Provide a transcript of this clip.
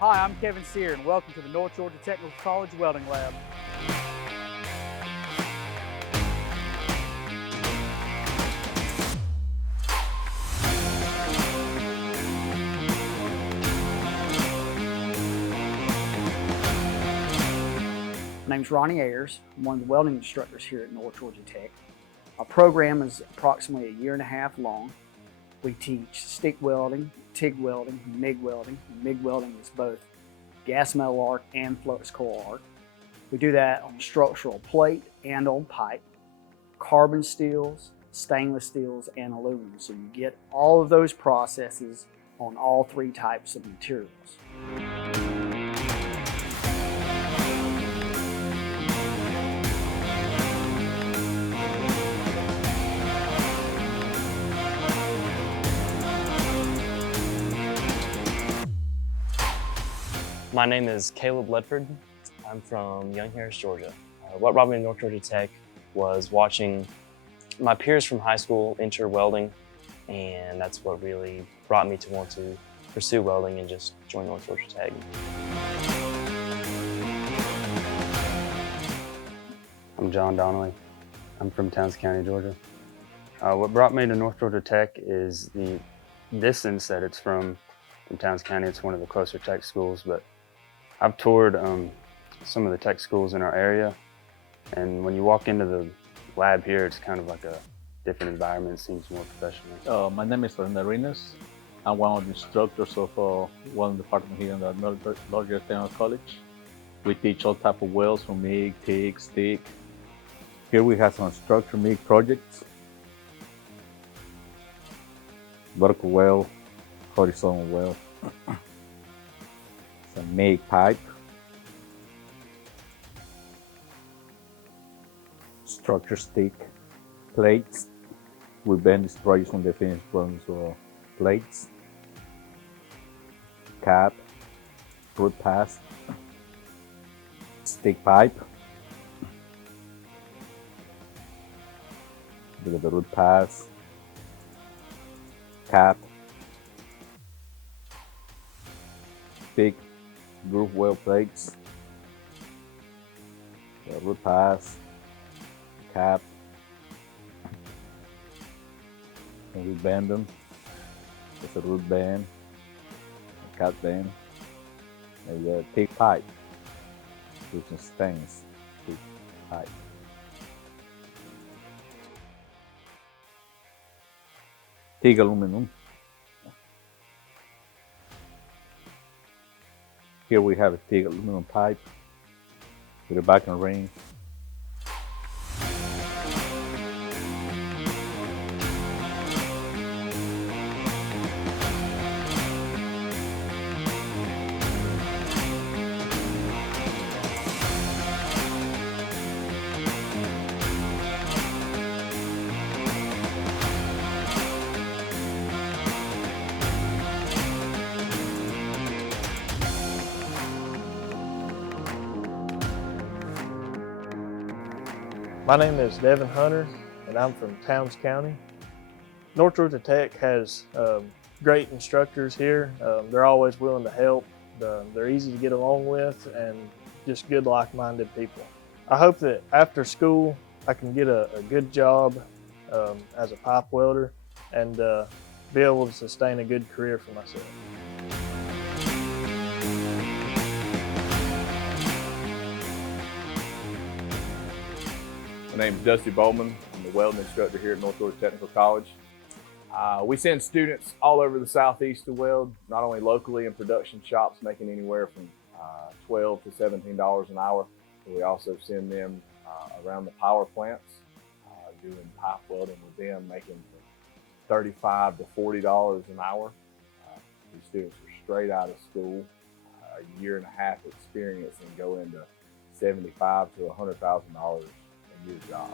Hi, I'm Kevin Sear, and welcome to the North Georgia Technical College Welding Lab. My name's Ronnie Ayers. I'm one of the welding instructors here at North Georgia Tech. Our program is approximately 1.5 years long. We teach stick welding, TIG welding, MIG welding. MIG welding is both gas metal arc and flux core arc. We do that on structural plate and on pipe, carbon steels, stainless steels, and aluminum. So you get all of those processes on all 3 types of materials. My name is Caleb Ledford. I'm from Young Harris, Georgia. What brought me to North Georgia Tech was watching my peers from high school enter welding, and that's what really brought me to want to pursue welding and just join North Georgia Tech. I'm John Donnelly. I'm from Towns County, Georgia. What brought me to North Georgia Tech is the distance that it's from Towns County. It's one of the closer tech schools, but I've toured some of the tech schools in our area, and when you walk into the lab here, it's kind of like a different environment. It seems more professional. My name is Fernando Arenas. I'm one of the instructors of one department here in the North Georgia Technical College. We teach all type of welds from MIG, TIG, stick. Here we have some structural MIG projects. Vertical weld, horizontal weld. Some MIG pipe, structure stick, plates. We bend these projects when they finish welding plates, cap, root pass, stick pipe, look at the root pass, cap, stick, groove weld plates, the root pass, cap, and we bend them. There's a root bend, a cap bend, and the TIG pipe, which is stains TIG pipe. TIG aluminum. Here we have a TIG aluminum pipe with a backing ring. My name is Devin Hunter, and I'm from Towns County. North Georgia Tech has great instructors here. They're always willing to help. They're easy to get along with and just good, like-minded people. I hope that after school I can get a good job as a pipe welder and be able to sustain a good career for myself. My name is Dusty Boldman. I'm the welding instructor here at North Georgia Technical College. We send students all over the southeast to weld, not only locally in production shops making anywhere from $12 to $17 an hour, but we also send them around the power plants, doing pipe welding with them, making from $35 to $40 an hour. These students are straight out of school, a 1.5 year experience, and go into $75,000 to $100,000 a year job.